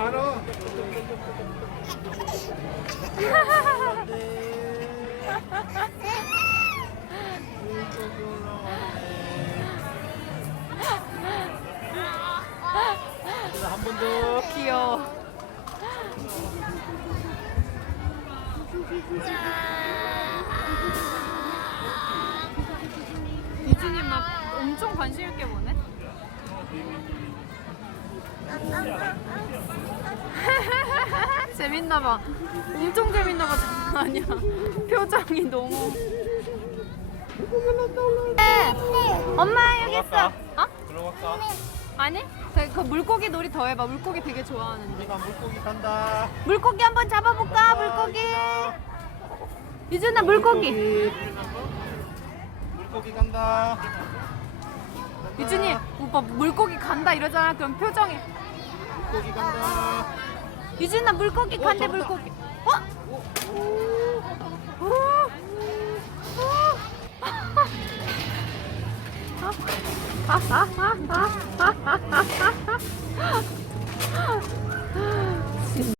많어. 한번 더. 귀여워. 유진이 막 엄청 관심 있게 보네. 재밌나 봐. 엄청 재밌나 봐. 장난 아니야. 표정이 너무. 엄마 여기 있어. 어? 들어갈까? 아니? 그, 그 물고기 놀이 더 해봐. 물고기 되게 좋아하는데. 우리가 물고기 간다. 물고기 한번 잡아볼까? 물고기. 유준아 물고기. 물고기 간다. 유준이 오빠 물고기 간다 이러잖아. 그럼 표정이. 물고기 간다. 유준아 물고기 어, 간대. 물고기. 어? 오. 오.